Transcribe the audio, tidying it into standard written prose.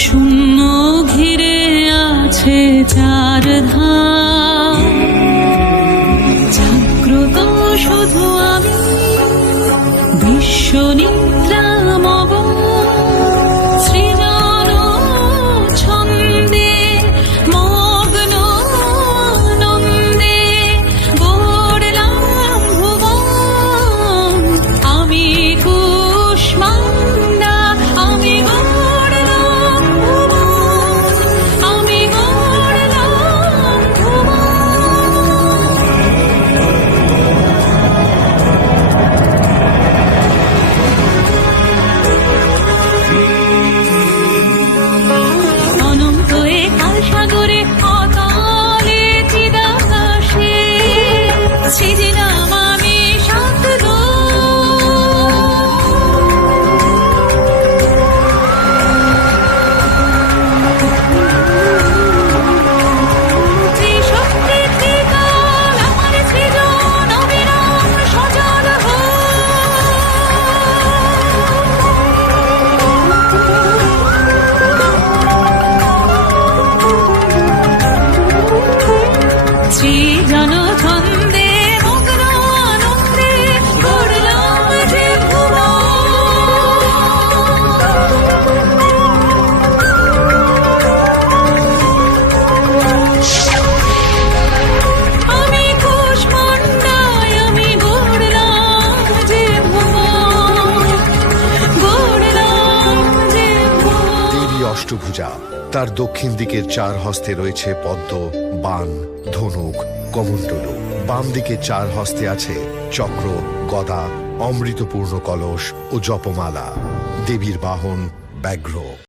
শূন্য ঘিরে আছে চার ধাম, জাগ্রত শুধু আমি বিশ্ব নিদ্রামব, সৃজন ছন্দে মগ্ন আনন্দে গড়লাম ভুবন। আমি কুষ্মাণ্ডা, আমি গড়লাম ভুবন, আমি গড়লাম অনন্ত এ কাল সাগরে অকালে চিদাকাশে সৃজিলাম আমি সাতদ। ত্রিশক্তি ত্রিকাল আমার সৃজন অবিরাম সচল সৃজন ছন্দে মগ্ন আনন্দে গড়লাম যে আমি কুষ্মাণ্ডায়, আমি গড়লাম যে ভুবন, গড়লাম যে দেবী অষ্টভুজা। তার দক্ষিণ দিকের চার হস্তে রয়েছে পদ্ম, বাণ, ধনুক, কমণ্ডলু। বাম দিকে চার হস্তে আছে চক্র, গদা, অমৃতপূর্ণ কলস ও জপমালা। দেবীর বাহন ব্যাঘ্র।